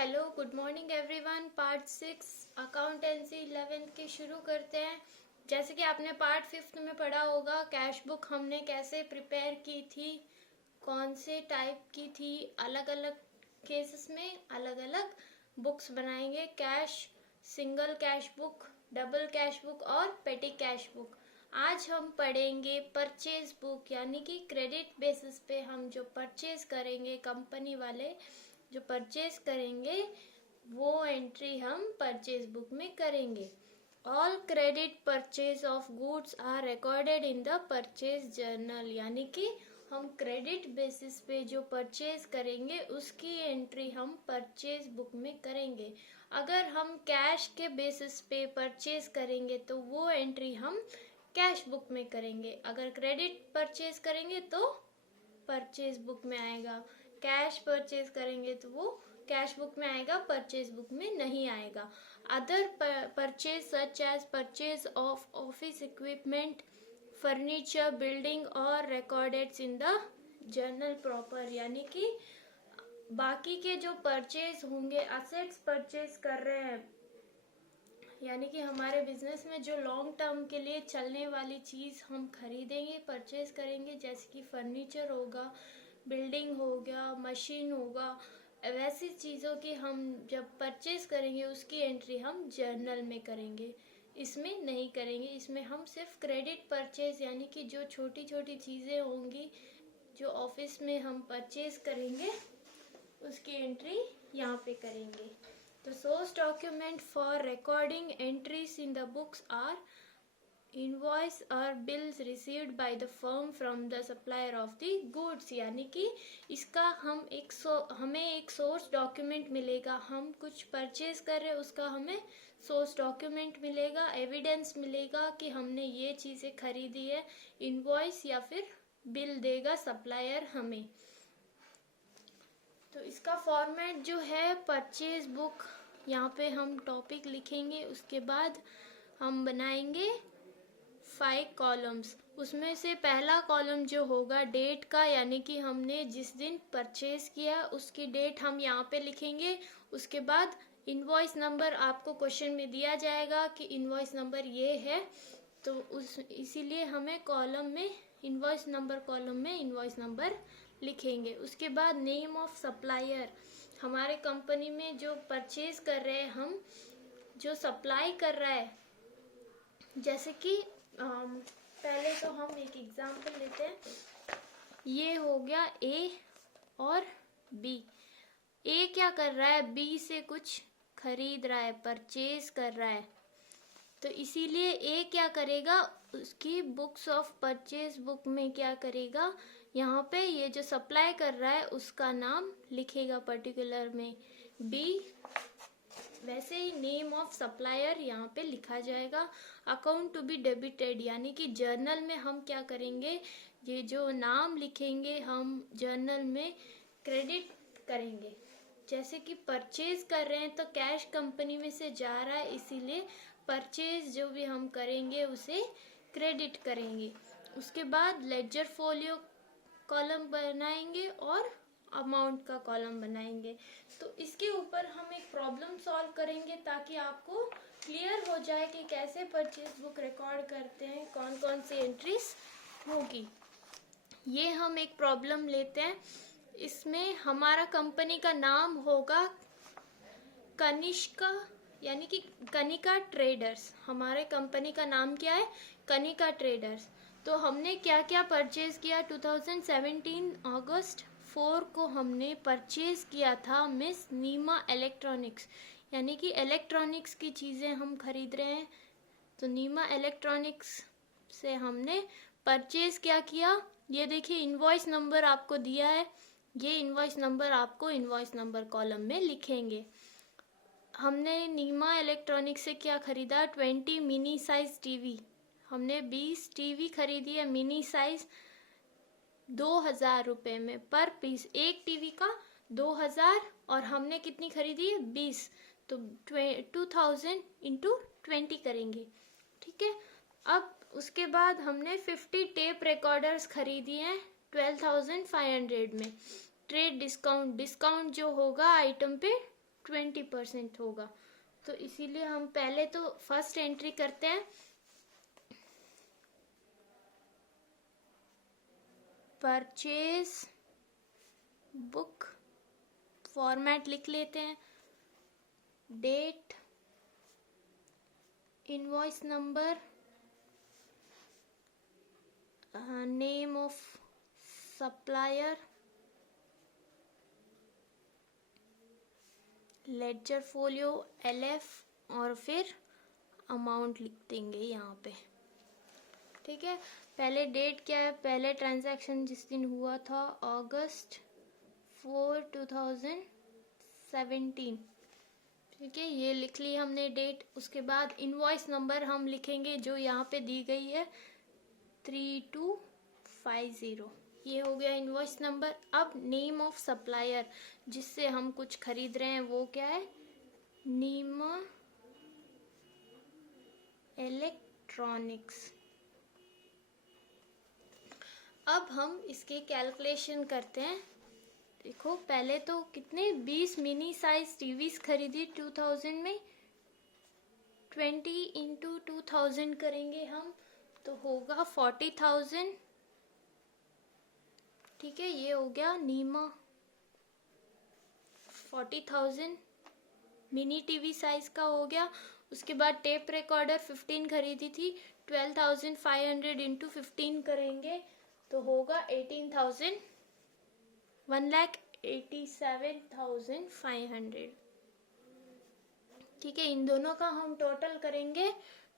Hello, good morning everyone. Part 6 accountancy 11th की शुरू करते हैं। जैसे कि आपने पार्ट 5th में पढ़ा होगा, कैश बुक हमने कैसे प्रिपेयर की थी, कौन से टाइप की थी, अलग अलग केसेस में अलग अलग बुक्स बनाएंगे। Cash, single cash book, double cash book और पेटी कैश बुक। आज हम पढ़ेंगे परचेज बुक, यानी कि क्रेडिट बेसिस पे हम जो परचेज करेंगे, कंपनी वाले जो परचेज करेंगे वो एंट्री हम परचेज बुक में करेंगे। All credit purchase of goods are recorded in the purchase journal, यानी कि हम क्रेडिट बेसिस पे जो परचेज करेंगे उसकी एंट्री हम परचेज बुक में करेंगे। अगर हम कैश के बेसिस पे परचेज करेंगे तो वो एंट्री हम कैश बुक में करेंगे। अगर क्रेडिट परचेज करेंगे तो परचेज बुक में आएगा, कैश परचेज करेंगे तो वो कैश बुक में आएगा, परचेज बुक में नहीं आएगा। Other purchase such as purchase of office equipment, furniture, building और recorded in the journal proper, यानी कि बाकी के जो परचेज होंगे, असेट्स परचेज कर रहे हैं, यानी कि हमारे बिजनेस में जो लॉन्ग टर्म के लिए चलने वाली चीज़ हम खरीदेंगे, परचेज करेंगे, जैसे कि फर्नीचर होगा, बिल्डिंग हो गया, मशीन होगा, वैसी चीज़ों की हम जब परचेज करेंगे उसकी एंट्री हम जर्नल में करेंगे, इसमें नहीं करेंगे। इसमें हम सिर्फ क्रेडिट परचेज, यानी कि जो छोटी छोटी चीज़ें होंगी जो ऑफिस में हम परचेज करेंगे उसकी एंट्री यहाँ पे करेंगे। The source document for recording entries in the books are invoice or bills received by the firm from the supplier of the goods, यानी कि इसका हमें एक सोर्स डॉक्यूमेंट मिलेगा। हम कुछ परचेज कर रहे हैं उसका हमें सोर्स डॉक्यूमेंट मिलेगा, एविडेंस मिलेगा कि हमने ये चीज़ें खरीदी है। इनवॉइस या फिर बिल देगा सप्लायर हमें। तो इसका फॉर्मेट जो है परचेज बुक, यहाँ पे हम टॉपिक लिखेंगे, उसके बाद हम बनाएंगे 5 कॉलम्स। उसमें से पहला कॉलम जो होगा डेट का, यानी कि हमने जिस दिन परचेज किया उसकी डेट हम यहाँ पे लिखेंगे। उसके बाद इनवॉइस नंबर आपको क्वेश्चन में दिया जाएगा कि इनवॉइस नंबर ये है, तो इसीलिए हमें कॉलम में इनवॉइस नंबर, कॉलम में इनवॉइस नंबर लिखेंगे। उसके बाद नेम ऑफ सप्लायर, हमारे कंपनी में जो परचेज कर रहे हैं हम, जो सप्लाई कर रहा है, जैसे कि पहले तो हम एक एग्जांपल लेते हैं। ये हो गया ए और बी। ए क्या कर रहा है, बी से कुछ खरीद रहा है, परचेज कर रहा है, तो इसीलिए ए क्या करेगा, उसकी बुक्स ऑफ परचेज बुक में क्या करेगा, यहाँ पे ये जो सप्लाई कर रहा है उसका नाम लिखेगा पर्टिकुलर में। बी वैसे ही नेम ऑफ सप्लायर यहाँ पे लिखा जाएगा। अकाउंट टू बी डेबिटेड, यानी कि जर्नल में हम क्या करेंगे, ये जो नाम लिखेंगे हम जर्नल में क्रेडिट करेंगे। जैसे कि परचेज कर रहे हैं तो कैश कंपनी में से जा रहा है, इसीलिए परचेज जो भी हम करेंगे उसे क्रेडिट करेंगे। उसके बाद लेजर फोलियो कॉलम बनाएंगे और अमाउंट का कॉलम बनाएंगे। तो इसके ऊपर हम एक प्रॉब्लम सॉल्व करेंगे ताकि आपको क्लियर हो जाए कि कैसे परचेज बुक रिकॉर्ड करते हैं, कौन कौन सी एंट्रीज होगी। ये हम एक प्रॉब्लम लेते हैं, इसमें हमारा कंपनी का नाम होगा कनिष्का, यानी कि कनिका ट्रेडर्स। हमारे कंपनी का नाम क्या है, कनिका ट्रेडर्स। तो हमने क्या क्या परचेज किया, 2017 अगस्त 4 को हमने परचेज किया था मिस नीमा इलेक्ट्रॉनिक्स, यानी कि इलेक्ट्रॉनिक्स की चीज़ें हम खरीद रहे हैं, तो नीमा इलेक्ट्रॉनिक्स से हमने परचेज क्या किया। ये देखिए इनवॉइस नंबर आपको दिया है, ये इनवॉइस नंबर आपको इनवॉइस नंबर कॉलम में लिखेंगे। हमने नीमा इलेक्ट्रॉनिक्स से क्या खरीदा, 20 मिनी साइज टीवी। हमने 20 टीवी खरीदी है मिनी साइज, 2000 रुपये में पर पीस। एक टीवी का 2000 और हमने कितनी खरीदी है, 20, तो 2000 इंटू 20 करेंगे, ठीक है। अब उसके बाद हमने 50 टेप रिकॉर्डर्स खरीदी हैं 12,500 में। ट्रेड डिस्काउंट, डिस्काउंट जो होगा आइटम पे 20% होगा। तो इसीलिए हम पहले तो फर्स्ट एंट्री करते हैं, परचेज बुक, फॉर्मेट लिख लेते हैं, date, invoice number, name of supplier, ledger folio LF, और फिर अमाउंट लिख देंगे यहाँ पे। ठीक है, पहले डेट क्या है, पहले ट्रांजैक्शन जिस दिन हुआ था अगस्त 4, 2017। ठीक है, ये लिख ली हमने डेट। उसके बाद इनवॉइस नंबर हम लिखेंगे जो यहाँ पे दी गई है 3250, ये हो गया इनवॉइस नंबर। अब नेम ऑफ सप्लायर जिससे हम कुछ खरीद रहे हैं वो क्या है, नीमा इलेक्ट्रॉनिक्स। अब हम इसके कैलकुलेशन करते हैं। देखो पहले तो कितने 20 मिनी साइज टीवीज खरीदी 2000 में, 20 इंटू 2000 करेंगे हम तो होगा 40,000। ठीक है, ये हो गया नीमा 40,000 मिनी टीवी साइज का हो गया। उसके बाद टेप रिकॉर्डर 15 खरीदी थी, 12,500 इंटू 15 करेंगे तो होगा 18,000, 1,87,500। ठीक है, इन दोनों का हम टोटल करेंगे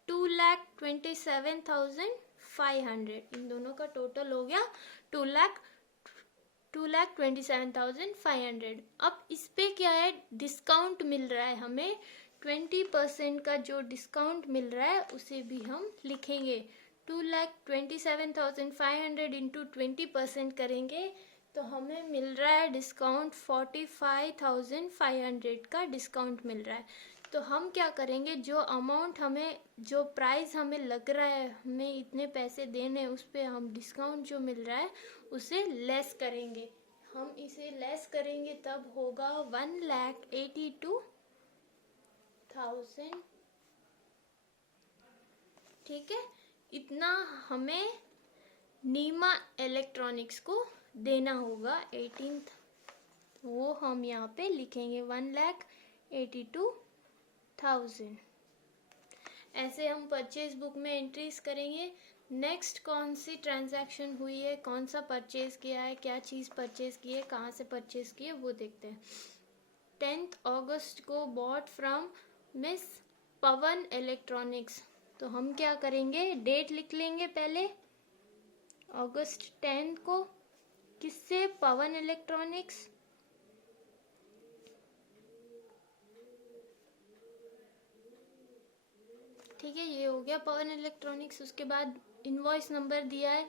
2,27,500। इन दोनों का टोटल हो गया 2,27,500। अब इस पे क्या है, डिस्काउंट मिल रहा है हमें 20% का, जो डिस्काउंट मिल रहा है उसे भी हम लिखेंगे। 2,27,500 इंटू 20% करेंगे तो हमें मिल रहा है डिस्काउंट 45,500 का डिस्काउंट मिल रहा है। तो हम क्या करेंगे, जो अमाउंट हमें, जो प्राइस हमें लग रहा है हमें इतने पैसे देने, उस पर हम डिस्काउंट जो मिल रहा है उसे लेस करेंगे। हम इसे लेस करेंगे तब होगा 1,82,000। ठीक है, इतना हमें नीमा इलेक्ट्रॉनिक्स को देना होगा 18th, वो हम यहाँ पे लिखेंगे 1,82,000। ऐसे हम परचेज बुक में एंट्रीज करेंगे। नेक्स्ट कौन सी ट्रांजैक्शन हुई है, कौन सा परचेज किया है, क्या चीज़ परचेज की है, कहाँ से परचेज की है वो देखते हैं। 10th अगस्त को bought from miss Pawan electronics. तो हम क्या करेंगे, डेट लिख लेंगे पहले, अगस्त 10 को, किससे, पवन इलेक्ट्रॉनिक्स। ठीक है, ये हो गया पवन इलेक्ट्रॉनिक्स। उसके बाद इनवॉइस नंबर दिया है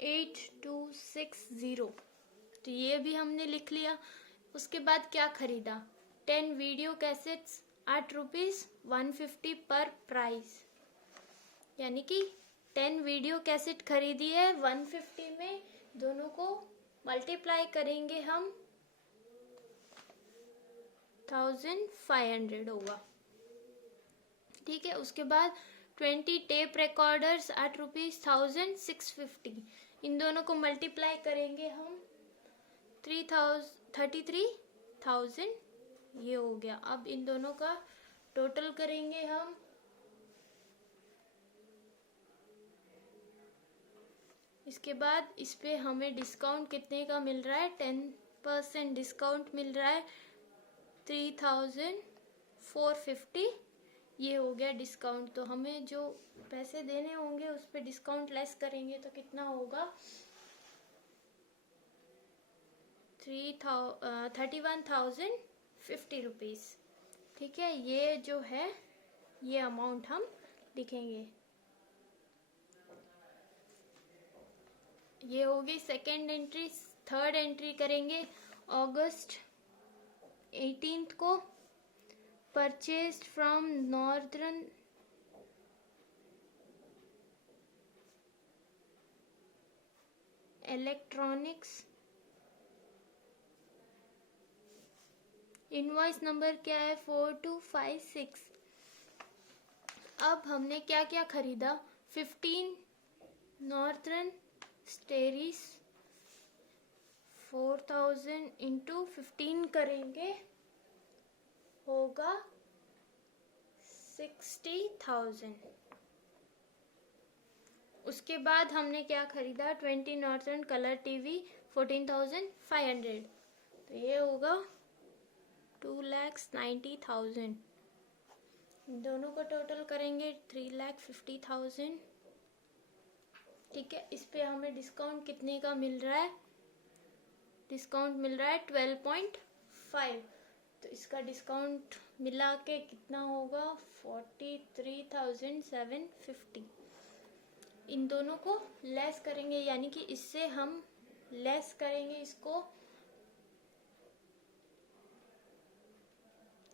8260, तो ये भी हमने लिख लिया। उसके बाद क्या खरीदा, 10 वीडियो कैसेट्स एट ₹150 पर प्राइस, यानी कि 10 वीडियो कैसेट खरीदी है 150 में, दोनों को मल्टीप्लाई करेंगे हम 1,500 होगा। ठीक है, उसके बाद 20 टेप रिकॉर्डर्स एट ₹1,650, इन दोनों को मल्टीप्लाई करेंगे हम 33,000, ये हो गया। अब इन दोनों का टोटल करेंगे हम, इसके बाद इस पे हमें डिस्काउंट कितने का मिल रहा है, 10% डिस्काउंट मिल रहा है 3,450, ये हो गया डिस्काउंट। तो हमें जो पैसे देने होंगे उस पे डिस्काउंट लेस करेंगे तो कितना होगा, 31,050 रुपीज़। ठीक है, ये जो है ये अमाउंट हम लिखेंगे। ये होगी सेकेंड एंट्री। थर्ड एंट्री करेंगे अगस्त 18 को, purchase from northern electronics invoice number क्या है? 4256। अब हमने क्या क्या खरीदा? 15 नॉर्थर्न स्टेरीज 4000 इंटू 15 करेंगे, होगा 60,000। उसके बाद हमने क्या खरीदा? 20 नॉर्थर्न कलर टीवी 14,500, तो ये होगा 2,90,000। दोनों को टोटल करेंगे 3,50,000। ठीक है, इस पे हमें डिस्काउंट कितने का मिल रहा है? डिस्काउंट मिल रहा है 12.5, तो इसका डिस्काउंट मिला के कितना होगा? 43,750। इन दोनों को लेस करेंगे, यानी कि इससे हम लेस करेंगे इसको,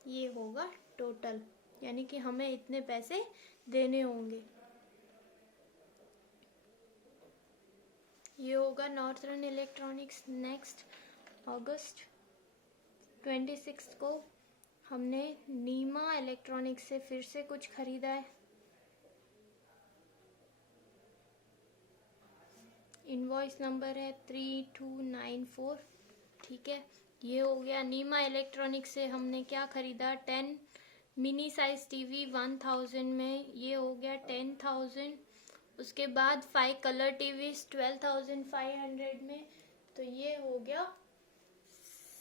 ये होगा टोटल, यानी कि हमें इतने पैसे देने होंगे। ये होगा नॉर्थर्न इलेक्ट्रॉनिक्स। नेक्स्ट अगस्त 26 को हमने नीमा इलेक्ट्रॉनिक्स से फिर से कुछ खरीदा है। इनवॉइस नंबर है 3294। ठीक है, ये हो गया। नीमा इलेक्ट्रॉनिक्स से हमने क्या खरीदा? 10 मिनी साइज टीवी 1000 में, ये हो गया 10,000। उसके बाद 5 कलर टीवीज 12,500 में, तो ये हो गया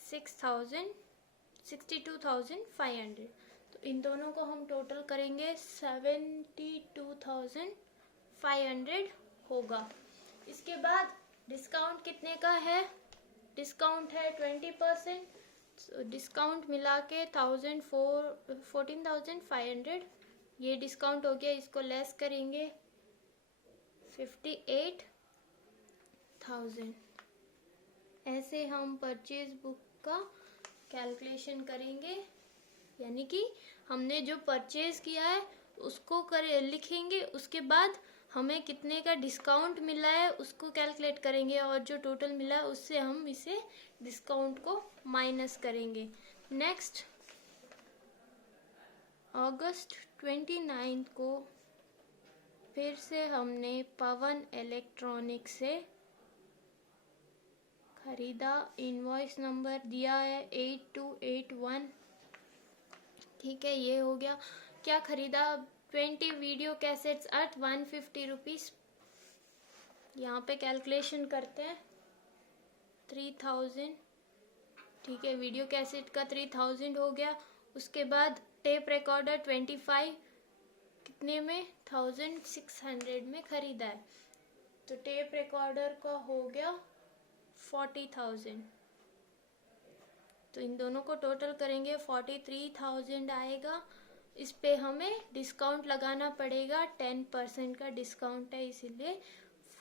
62,500। तो इन दोनों को हम टोटल करेंगे 72,500 होगा। इसके बाद डिस्काउंट कितने का है? डिस्काउंट है 20%, तो डिस्काउंट मिला के 14,500 ये डिस्काउंट हो गया। इसको लेस करेंगे 58,000। ऐसे हम परचेज बुक का कैलकुलेशन करेंगे, यानी कि हमने जो परचेज किया है उसको लिखेंगे, उसके बाद हमें कितने का डिस्काउंट मिला है उसको कैलकुलेट करेंगे, और जो टोटल मिला है उससे हम इसे डिस्काउंट को माइनस करेंगे। नेक्स्ट अगस्त 29 को फिर से हमने पवन इलेक्ट्रॉनिक्स से खरीदा। इनवॉइस नंबर दिया है 8281। ठीक है, ये हो गया। क्या खरीदा? 20 वीडियो कैसेट्स एट 150 रुपीज। यहाँ पे कैलकुलेशन करते हैं 3000। ठीक है, वीडियो कैसेट का 3000 हो गया। उसके बाद टेप रिकॉर्डर 25 कितने में? 1600 में खरीदा है, तो टेप रिकॉर्डर का हो गया 40,000। तो इन दोनों को टोटल करेंगे 43,000 आएगा। इस पे हमें डिस्काउंट लगाना पड़ेगा, 10% का डिस्काउंट है, इसीलिए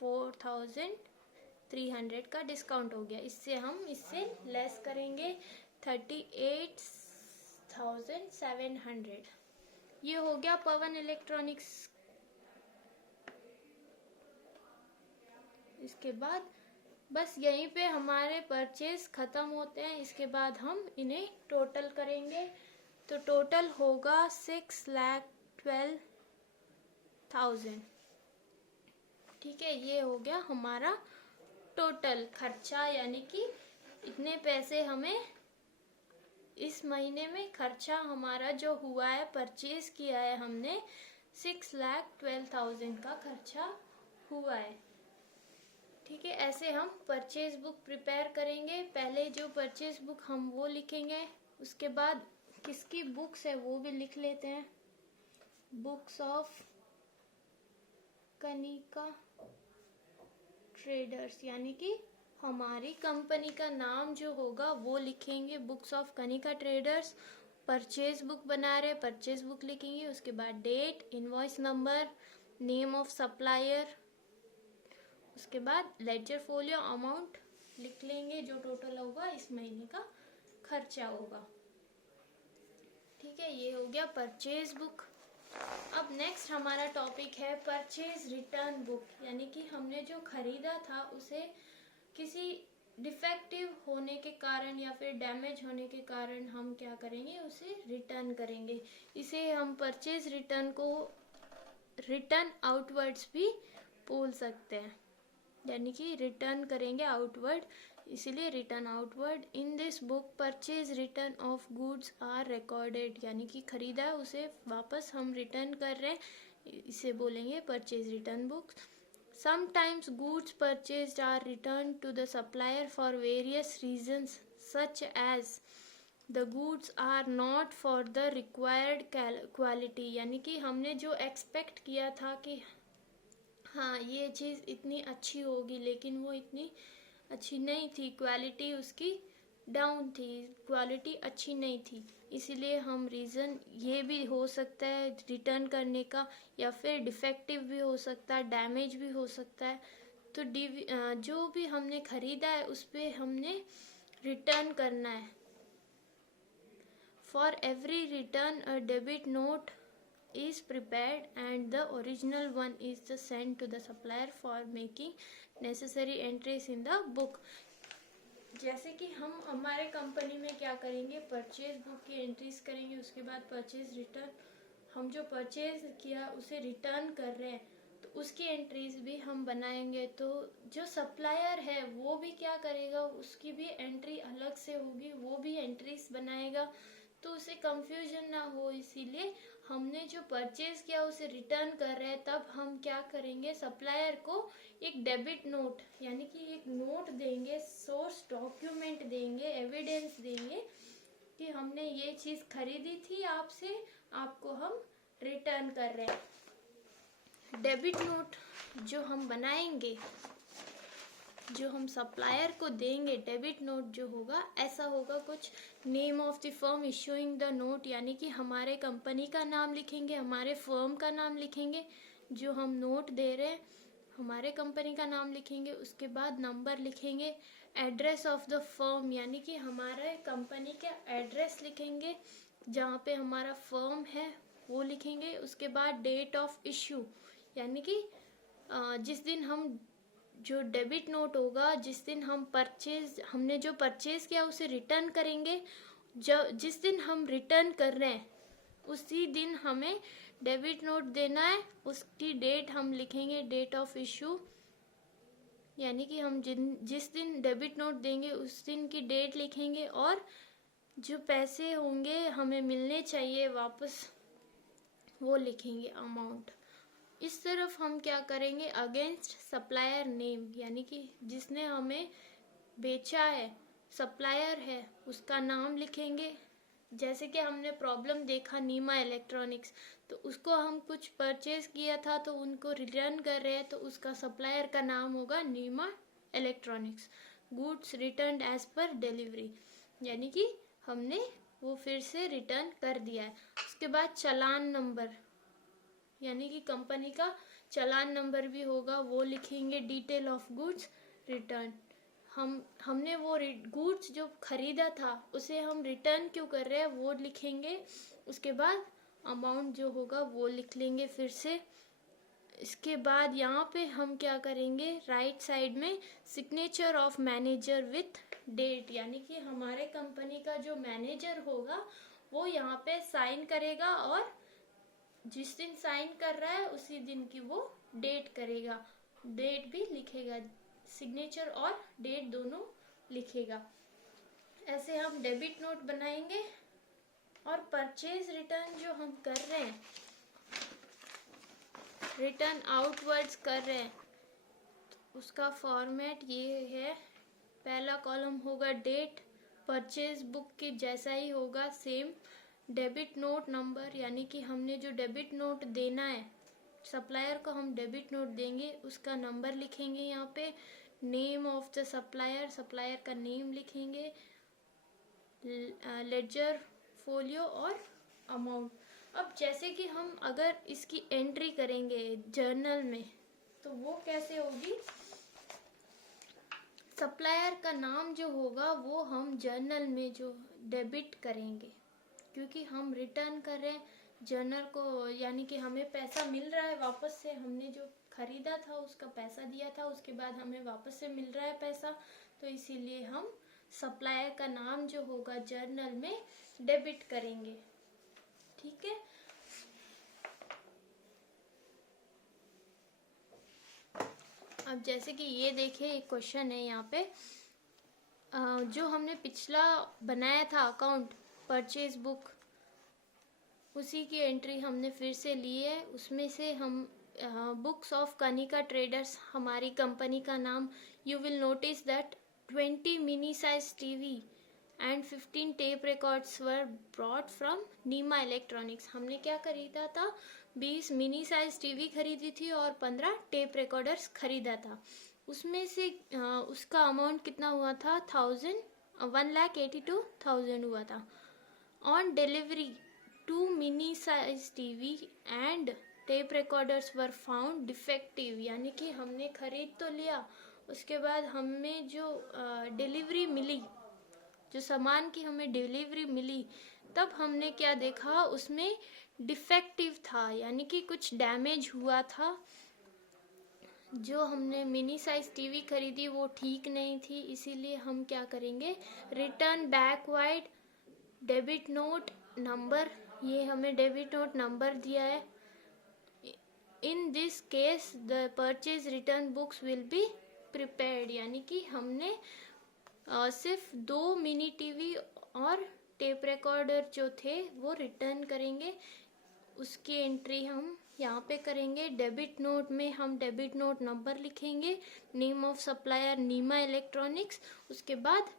4,300 का डिस्काउंट हो गया। इससे हम इससे लेस करेंगे 38,700। ये हो गया पवन इलेक्ट्रॉनिक्स। इसके बाद बस यहीं पे हमारे परचेज खत्म होते हैं। इसके बाद हम इन्हें टोटल करेंगे, तो टोटल होगा 6,12,000। ठीक है, ये हो गया हमारा टोटल खर्चा, यानी कि इतने पैसे हमें इस महीने में खर्चा हमारा जो हुआ है, परचेज किया है हमने, 6,12,000 का खर्चा हुआ है। ठीक है, ऐसे हम परचेज बुक प्रिपेयर करेंगे। पहले जो परचेज बुक हम वो लिखेंगे, उसके बाद किसकी बुक्स है वो भी लिख लेते हैं। बुक्स ऑफ कनिका ट्रेडर्स, यानी कि हमारी कंपनी का नाम जो होगा वो लिखेंगे, books of Kanika traders. Purchase book बना रहे, परचेज बुक लिखेंगे। उसके बाद date, invoice number, name of supplier, उसके बाद लेजर फोलियो अमाउंट लिख लेंगे, जो टोटल होगा इस महीने का खर्चा होगा। ठीक है, ये हो गया परचेज बुक। अब नेक्स्ट हमारा टॉपिक है परचेज रिटर्न बुक, यानी कि हमने जो खरीदा था उसे किसी डिफेक्टिव होने के कारण या फिर डैमेज होने के कारण हम क्या करेंगे, उसे रिटर्न करेंगे। इसे हम परचेज रिटर्न को रिटर्न आउटवर्ड्स भी बोल सकते हैं, यानी कि रिटर्न करेंगे आउटवर्ड, इसीलिए return outward. In this book purchase return of goods are recorded, यानी कि खरीदा है उसे वापस हम रिटर्न कर रहे हैं, इसे बोलेंगे purchase return book. Sometimes goods purchased are returned to the supplier for various reasons, such as the goods are not for the required quality, यानी कि हमने जो एक्सपेक्ट किया था कि हाँ ये चीज़ इतनी अच्छी होगी, लेकिन वो इतनी अच्छी नहीं थी, क्वालिटी उसकी डाउन थी, क्वालिटी अच्छी नहीं थी, इसीलिए हम रीज़न ये भी हो सकता है रिटर्न करने का, या फिर डिफेक्टिव भी हो सकता है, डैमेज भी हो सकता है। तो जो भी हमने खरीदा है उस पर हमने रिटर्न करना है। For every return a debit note is prepared and the original one is the sent to the supplier for making necessary entries in the book। जैसे कि हम हमारे कंपनी में क्या करेंगे, परचेज बुक की एंट्रीज करेंगे, उसके बाद परचेज रिटर्न, हम जो परचेज किया उसे रिटर्न कर रहे हैं तो उसकी एंट्रीज भी हम बनाएंगे। तो जो सप्लायर है वो भी क्या करेगा, उसकी भी एंट्री अलग से होगी, वो भी एंट्रीज बनाएगा, तो उसे कंफ्यूजन ना हो, इसीलिए हमने जो परचेज किया उसे रिटर्न कर रहे हैं, तब हम क्या करेंगे, सप्लायर को एक डेबिट नोट यानी कि एक नोट देंगे, सोर्स डॉक्यूमेंट देंगे, एविडेंस देंगे कि हमने ये चीज़ खरीदी थी आपसे, आपको हम रिटर्न कर रहे हैं। डेबिट नोट जो हम बनाएंगे, जो हम सप्लायर को देंगे, डेबिट नोट जो होगा ऐसा होगा कुछ, name of the firm issuing the note, यानी कि हमारे कंपनी का नाम लिखेंगे, हमारे फर्म का नाम लिखेंगे, जो हम नोट दे रहे हैं हमारे कंपनी का नाम लिखेंगे, उसके बाद नंबर लिखेंगे, एड्रेस ऑफ द फर्म यानी कि हमारे कंपनी का एड्रेस लिखेंगे, जहाँ पे हमारा फर्म है वो लिखेंगे, उसके बाद डेट ऑफ इशू यानी कि जिस दिन हम जो डेबिट नोट होगा, जिस दिन हमने जो परचेज किया उसे रिटर्न करेंगे, जिस दिन हम रिटर्न कर रहे हैं उसी दिन हमें डेबिट नोट देना है, उसकी डेट हम लिखेंगे, डेट ऑफ इशू, यानी कि हम जिस दिन डेबिट नोट देंगे उस दिन की डेट लिखेंगे, और जो पैसे होंगे हमें मिलने चाहिए वापस वो लिखेंगे, अमाउंट। इस तरफ हम क्या करेंगे, अगेंस्ट सप्लायर नेम यानी कि जिसने हमें बेचा है, सप्लायर है, उसका नाम लिखेंगे। जैसे कि हमने प्रॉब्लम देखा नीमा इलेक्ट्रॉनिक्स, तो उसको हम कुछ परचेज किया था तो उनको रिटर्न कर रहे हैं, तो उसका सप्लायर का नाम होगा Neema electronics. Goods return as per delivery, यानी कि हमने वो फिर से रिटर्न कर दिया है। उसके बाद चालान नंबर, यानी कि कंपनी का चालान नंबर भी होगा, वो लिखेंगे। डिटेल ऑफ गुड्स रिटर्न, हमने वो गुड्स जो खरीदा था उसे हम रिटर्न क्यों कर रहे हैं वो लिखेंगे। उसके बाद अमाउंट जो होगा वो लिख लेंगे फिर से। इसके बाद यहाँ पे हम क्या करेंगे, राइट साइड में signature of manager with date, यानी कि हमारे कंपनी का जो मैनेजर होगा वो यहाँ पे साइन करेगा, और जिस दिन साइन कर रहा है उसी दिन की वो डेट करेगा, डेट भी लिखेगा, सिग्नेचर और डेट दोनों लिखेगा। ऐसे हम डेबिट नोट बनाएंगे। और परचेज रिटर्न जो हम कर रहे हैं, रिटर्न आउटवर्ड्स कर रहे हैं, तो उसका फॉर्मेट ये है। पहला कॉलम होगा डेट, परचेज बुक के जैसा ही होगा सेम। डेबिट नोट नंबर, यानी कि हमने जो डेबिट नोट देना है, सप्लायर को हम डेबिट नोट देंगे, उसका नंबर लिखेंगे यहाँ पे। Name of the supplier, supplier का नेम लिखेंगे, लेजर फोलियो और अमाउंट। अब जैसे कि हम अगर इसकी एंट्री करेंगे जर्नल में, तो वो कैसे होगी, सप्लायर का नाम जो होगा वो हम जर्नल में जो डेबिट करेंगे, क्योंकि हम रिटर्न कर रहे हैं जर्नल को, यानी कि हमें पैसा मिल रहा है वापस से, हमने जो खरीदा था उसका पैसा दिया था, उसके बाद हमें वापस से मिल रहा है पैसा, तो इसीलिए हम सप्लायर का नाम जो होगा जर्नल में डेबिट करेंगे। ठीक है, अब जैसे कि ये देखिए एक क्वेश्चन है यहाँ पे, जो हमने पिछला बनाया था अकाउंट परचेज बुक, उसी की एंट्री हमने फिर से ली है। उसमें से हम बुक्स ऑफ कनिका ट्रेडर्स हमारी कंपनी का नाम, you will notice that 20 mini size TV and 15 tape records were brought from Nima electronics. हमने क्या खरीदा था, 20 मिनी साइज टीवी खरीदी थी और 15 टेप रिकॉर्डर्स खरीदा था। उसमें से उसका अमाउंट कितना हुआ था, 1,82,000 हुआ था। On delivery 2 mini size TV and tape recorders were found defective, यानी कि हमने खरीद तो लिया, उसके बाद हमें जो डिलीवरी मिली, जो सामान की हमें डिलीवरी मिली, तब हमने क्या देखा, उसमें डिफेक्टिव था, यानी कि कुछ डैमेज हुआ था। जो हमने मिनी साइज टीवी खरीदी वो ठीक नहीं थी, इसीलिए हम क्या करेंगे, रिटर्न बैकवाइड डेबिट नोट नंबर, ये हमें डेबिट नोट नंबर दिया है। In this case the purchase return books will be prepared, यानी कि हमने सिर्फ 2 मिनी टीवी और टेप रिकॉर्डर जो थे वो रिटर्न करेंगे। उसकी एंट्री हम यहाँ पे करेंगे। डेबिट नोट में हम डेबिट नोट नंबर लिखेंगे, name of supplier Nima electronics, उसके बाद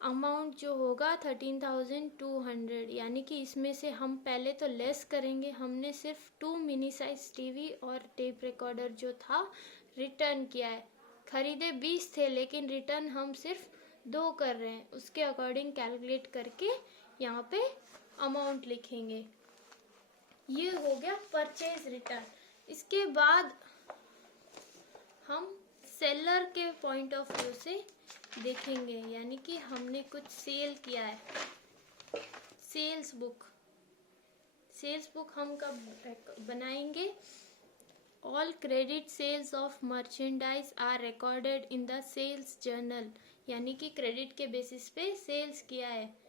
अमाउंट जो होगा 13,200, यानी कि इसमें से हम पहले तो लेस करेंगे। हमने सिर्फ 2 मिनी साइज टीवी और टेप रिकॉर्डर जो था रिटर्न किया है। खरीदे 20 थे लेकिन रिटर्न हम सिर्फ 2 कर रहे हैं, उसके अकॉर्डिंग कैलकुलेट करके यहाँ पे अमाउंट लिखेंगे। ये हो गया परचेज रिटर्न। इसके बाद हम सेलर के पॉइंट ऑफ व्यू से देखेंगे, यानी कि हमने कुछ सेल किया है। सेल्स बुक हम कब बनाएंगे, all credit sales of merchandise are recorded in the sales journal, यानी कि क्रेडिट के बेसिस पे सेल्स किया है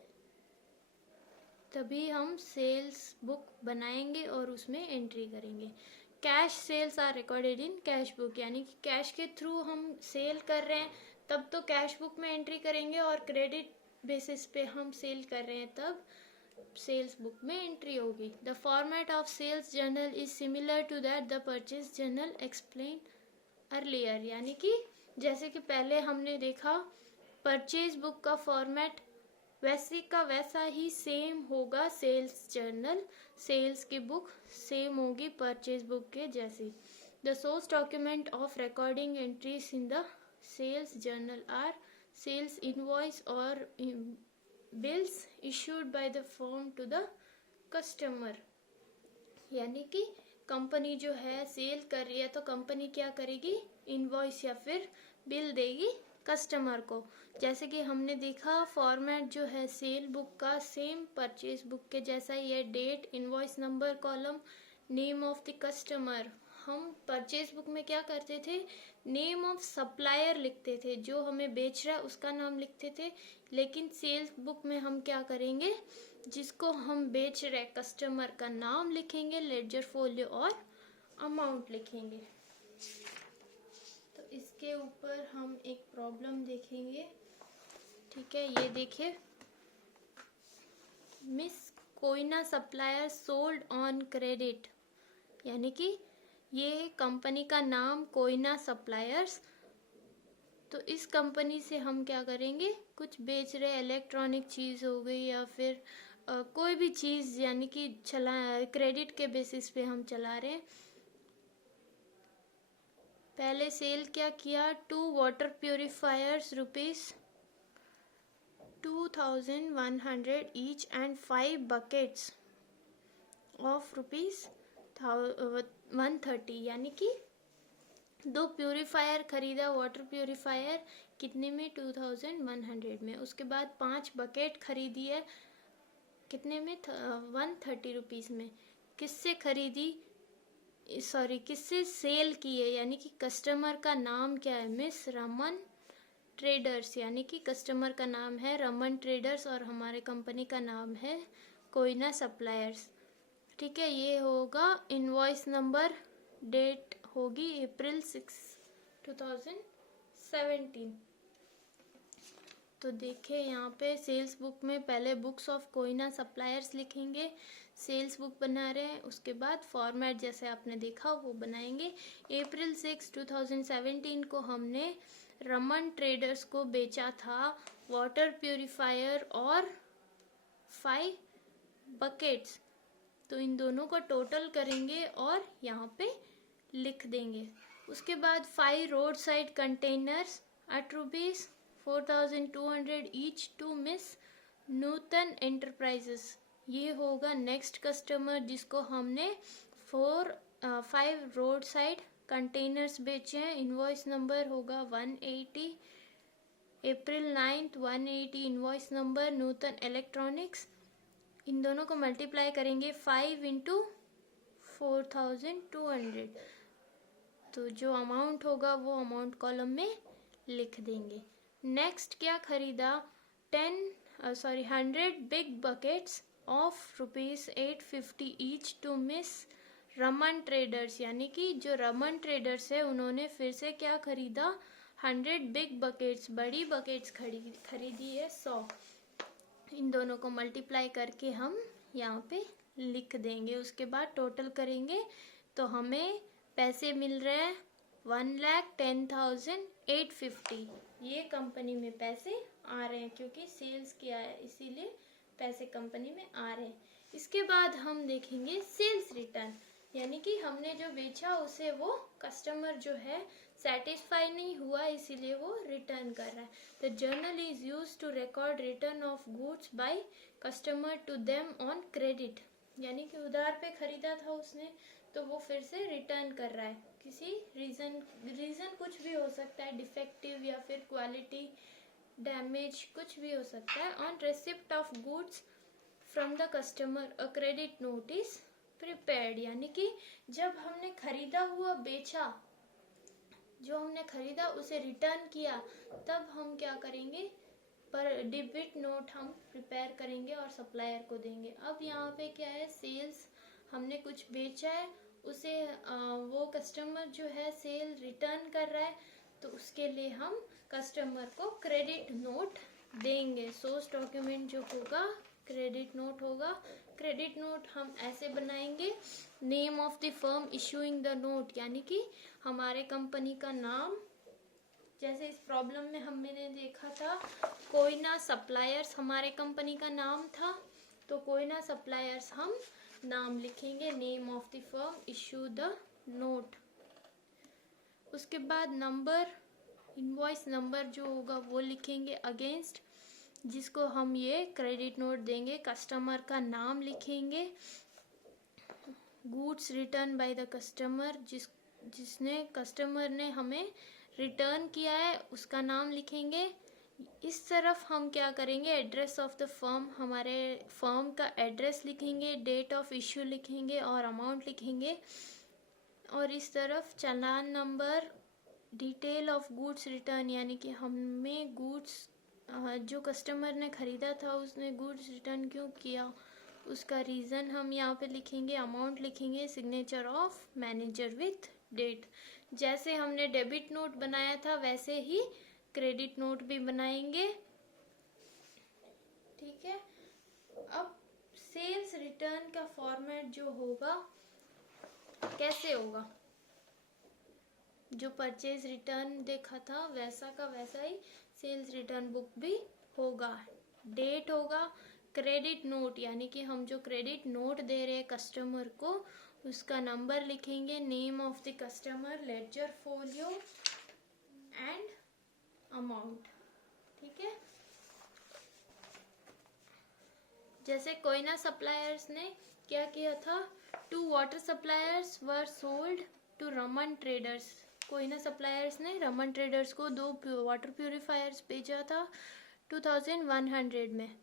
तभी हम सेल्स बुक बनाएंगे और उसमें एंट्री करेंगे। Cash sales are recorded in cash book, यानी कि कैश के थ्रू हम सेल कर रहे हैं तब तो कैश बुक में एंट्री करेंगे, और क्रेडिट बेसिस पे हम सेल कर रहे हैं तब सेल्स बुक में एंट्री होगी। The format of sales journal is similar to that the purchase journal explain earlier, यानी कि जैसे कि पहले हमने देखा परचेज बुक का फॉर्मेट वैसे का वैसा ही सेम होगा सेल्स जर्नल। सेल्स की बुक सेम होगी परचेज बुक के जैसी। The source document of recording entries in the sales journal are sales invoice और bills issued by the firm to the customer, यानी कि कंपनी जो है सेल कर रही है तो कंपनी क्या करेगी, इनवॉइस या फिर बिल देगी कस्टमर को। जैसे कि हमने देखा फॉर्मेट जो है सेल बुक का सेम परचेज बुक के जैसा ही है, date, invoice number, column, name of the customer. हम परचेज बुक में क्या करते थे, नेम ऑफ सप्लायर लिखते थे, जो हमें बेच रहा है उसका नाम लिखते थे, लेकिन सेल्स बुक में हम क्या करेंगे, जिसको हम बेच रहे कस्टमर का नाम लिखेंगे, लेडजर फोलियो और अमाउंट लिखेंगे। तो इसके ऊपर हम एक प्रॉब्लम देखेंगे, ठीक है। ये देखिए, miss Koyna supplier sold on credit, यानी कि ये कंपनी का नाम कोयना सप्लायर्स। तो इस कंपनी से हम क्या करेंगे, कुछ बेच रहे, इलेक्ट्रॉनिक चीज़ हो गई या फिर कोई भी चीज़, यानी कि चला क्रेडिट के बेसिस पे हम चला रहे हैं। पहले सेल क्या किया, 2 water purifiers ₹2,100 each and 5 buckets of ₹130, यानी कि 2 प्योरीफायर खरीदा, वाटर प्योरीफायर कितने में, 2100 में। उसके बाद 5 बकेट खरीदी है, कितने में, 130 रुपीज़ में। किससे खरीदी, सॉरी किससे सेल की है, यानी कि कस्टमर का नाम क्या है, मिस रमन ट्रेडर्स, यानी कि कस्टमर का नाम है रमन ट्रेडर्स और हमारे कंपनी का नाम है कोयना सप्लायर्स। ठीक है, ये होगा इनवॉइस नंबर, डेट होगी अप्रैल 6, 2017। तो देखिए यहाँ पे सेल्स बुक में पहले बुक्स ऑफ कोयना सप्लायर्स लिखेंगे, सेल्स बुक बना रहे हैं, उसके बाद फॉर्मेट जैसे आपने देखा वो बनाएंगे। अप्रैल 6, 2017 को हमने रमन ट्रेडर्स को बेचा था वाटर प्यूरिफायर और 5 बकेट्स। तो इन दोनों को टोटल करेंगे और यहाँ पे लिख देंगे। उसके बाद 5 road side containers at rupees 4200 each to miss Nutan enterprises. ये होगा नेक्स्ट कस्टमर जिसको हमने 5 रोड साइड कंटेनर्स बेचे हैं। इनवॉइस नंबर होगा 180, अप्रैल 9, 180 इनवॉइस नंबर नूतन इलेक्ट्रॉनिक्स। इन दोनों को मल्टीप्लाई करेंगे 5 इंटू 4200, तो जो अमाउंट होगा वो अमाउंट कॉलम में लिख देंगे। नेक्स्ट क्या खरीदा, 100 big buckets of rupees 850 each to miss Raman traders, यानी कि जो रमन ट्रेडर्स है उन्होंने फिर से क्या खरीदा, 100 बिग बकेट्स, बड़ी बकेट्स खरीदी है 100। इन दोनों को मल्टीप्लाई करके हम यहाँ पे लिख देंगे। उसके बाद टोटल करेंगे तो हमें पैसे मिल रहे हैं 1,10,850। ये कंपनी में पैसे आ रहे हैं क्योंकि सेल्स किया है इसीलिए पैसे कंपनी में आ रहे हैं। इसके बाद हम देखेंगे सेल्स रिटर्न, यानी कि हमने जो बेचा उसे वो कस्टमर जो है सेटिस्फाई नहीं हुआ इसीलिए वो रिटर्न कर रहा है। The journal is use to record return of goods by customer to them on credit, यानी कि उधार पे खरीदा था उसने तो वो फिर से रिटर्न कर रहा है, किसी रीजन कुछ भी हो सकता है, डिफेक्टिव या फिर क्वालिटी डैमेज कुछ भी हो सकता है। On receipt of goods from the customer a credit note is prepared, यानी कि जब हमने खरीदा हुआ बेचा, जो हमने खरीदा उसे रिटर्न किया, तब हम क्या करेंगे, पर डेबिट नोट हम प्रिपेयर करेंगे और सप्लायर को देंगे। अब यहाँ पे क्या है, सेल्स हमने कुछ बेचा है उसे वो कस्टमर जो है सेल रिटर्न कर रहा है तो उसके लिए हम कस्टमर को क्रेडिट नोट देंगे। सोर्स डॉक्यूमेंट जो होगा क्रेडिट नोट होगा। क्रेडिट नोट हम ऐसे बनाएंगे, name of the firm issuing the note, यानी कि हमारे कंपनी का नाम, जैसे इस प्रॉब्लम में हमने देखा था कोयना सप्लायर्स हमारे कंपनी का नाम था, तो कोयना सप्लायर्स हम नाम लिखेंगे, name of the firm, issue the note. उसके बाद नंबर, इनवॉइस नंबर जो होगा वो लिखेंगे अगेंस्ट जिसको हम ये क्रेडिट नोट देंगे, कस्टमर का नाम लिखेंगे, goods return by the customer, जिसने कस्टमर ने हमें रिटर्न किया है उसका नाम लिखेंगे। इस तरफ हम क्या करेंगे, एड्रेस ऑफ द फर्म, हमारे फर्म का एड्रेस लिखेंगे, डेट ऑफ इश्यू लिखेंगे और अमाउंट लिखेंगे। और इस तरफ चालान number, detail of goods return, यानी कि हमें गुड्स जो कस्टमर ने खरीदा था उसने गुड्स रिटर्न क्यों किया उसका रीज़न हम यहाँ पे लिखेंगे, अमाउंट लिखेंगे, signature of manager with date. जैसे हमने डेबिट नोट बनाया था वैसे ही क्रेडिट नोट भी बनाएंगे। ठीक है, अब सेल्स रिटर्न का फॉर्मेट जो होगा कैसे होगा, जो परचेज रिटर्न देखा था वैसा का वैसा ही सेल्स रिटर्न बुक भी होगा। डेट होगा क्रेडिट नोट, यानी कि हम जो क्रेडिट नोट दे रहे हैं कस्टमर को उसका नंबर लिखेंगे, name of the customer, ledger folio and amount. ठीक है, जैसे कोयना सप्लायर्स ने क्या किया था, 2 water suppliers were sold to Raman traders. Koyna suppliers ने रमन ट्रेडर्स को 2 वाटर प्यूरिफायर्स बेचा था 2100 में।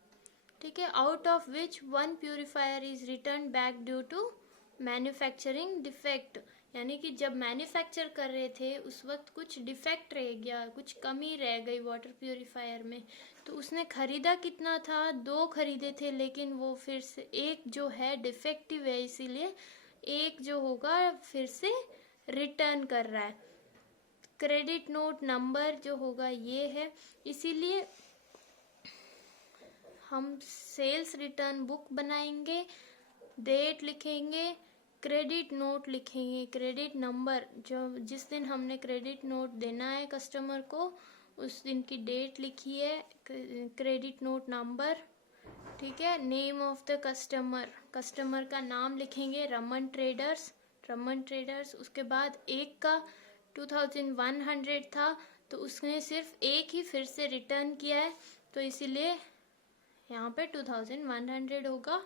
ठीक है, out of which 1 purifier is return back due to manufacturing defect, यानी कि जब मैन्युफैक्चर कर रहे थे उस वक्त कुछ डिफेक्ट रह गया, कुछ कमी रह गई वाटर प्यूरिफायर में। तो उसने खरीदा कितना था, 2 खरीदे थे, लेकिन वो फिर से एक जो है डिफेक्टिव है, इसीलिए एक जो होगा फिर से रिटर्न कर रहा है। क्रेडिट नोट नंबर जो होगा ये है, इसीलिए हम सेल्स रिटर्न बुक बनाएंगे, डेट लिखेंगे, क्रेडिट नोट लिखेंगे, क्रेडिट नंबर जो जिस दिन हमने क्रेडिट नोट देना है कस्टमर को उस दिन की डेट लिखी है, क्रेडिट नोट नंबर, ठीक है। Name of the customer, customer का नाम लिखेंगे, रमन ट्रेडर्स, रमन ट्रेडर्स। उसके बाद एक का 2100 था, तो उसने सिर्फ एक ही फिर से रिटर्न किया है, तो इसीलिए यहाँ पे 2100 होगा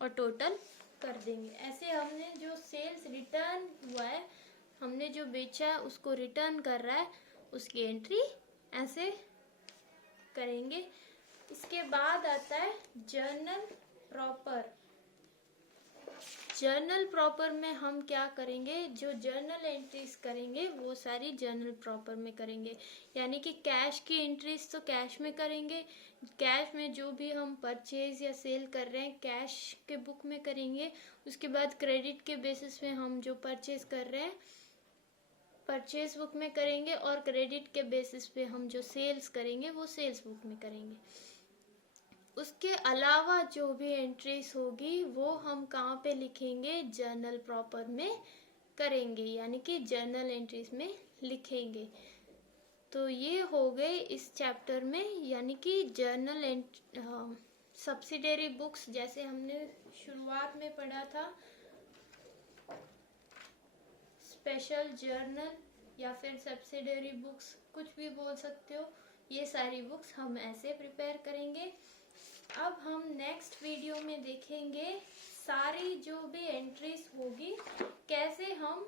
और टोटल कर देंगे। ऐसे हमने जो सेल्स रिटर्न हुआ है, हमने जो बेचा है उसको रिटर्न कर रहा है, उसकी एंट्री ऐसे करेंगे। इसके बाद आता है जर्नल प्रॉपर। जर्नल प्रॉपर में हम क्या करेंगे, जो जर्नल एंट्रीज करेंगे वो सारी जर्नल प्रॉपर में करेंगे, यानी कि कैश की एंट्रीज तो कैश में करेंगे, कैश में जो भी हम परचेज या सेल कर रहे हैं कैश के बुक में करेंगे। उसके बाद क्रेडिट के बेसिस पे हम जो परचेज कर रहे हैं परचेज बुक में करेंगे, और क्रेडिट के बेसिस पे हम जो सेल्स करेंगे वो सेल्स बुक में करेंगे। उसके अलावा जो भी एंट्रीज होगी वो हम कहाँ पे लिखेंगे, जर्नल प्रॉपर में करेंगे, यानी कि जर्नल एंट्रीज में लिखेंगे। तो ये हो गए इस चैप्टर में, यानी कि जर्नल सब्सिडरी बुक्स, जैसे हमने शुरुआत में पढ़ा था स्पेशल जर्नल या फिर सब्सिडरी बुक्स, कुछ भी बोल सकते हो। ये सारी बुक्स हम ऐसे प्रिपेयर करेंगे। अब हम नेक्स्ट वीडियो में देखेंगे सारी जो भी एंट्रीज होगी कैसे हम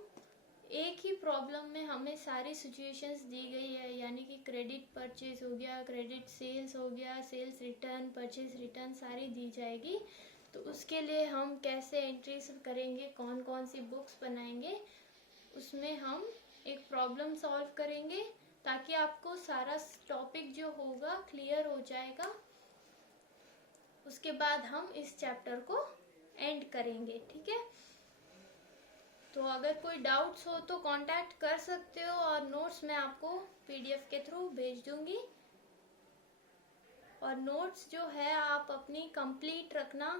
एक ही प्रॉब्लम में, हमें सारी सिचुएशंस दी गई है, यानी कि क्रेडिट परचेज हो गया, क्रेडिट सेल्स हो गया, सेल्स रिटर्न, परचेज रिटर्न सारी दी जाएगी। तो उसके लिए हम कैसे एंट्रीज करेंगे, कौन कौन सी बुक्स बनाएंगे, उसमें हम एक प्रॉब्लम सॉल्व करेंगे, ताकि आपको सारा टॉपिक जो होगा क्लियर हो जाएगा। उसके बाद हम इस चैप्टर को एंड करेंगे, ठीक है। तो अगर कोई डाउट्स हो तो कांटेक्ट कर सकते हो, और नोट्स मैं आपको पीडीएफ के थ्रू भेज दूंगी। और नोट्स जो है आप अपनी कंप्लीट रखना,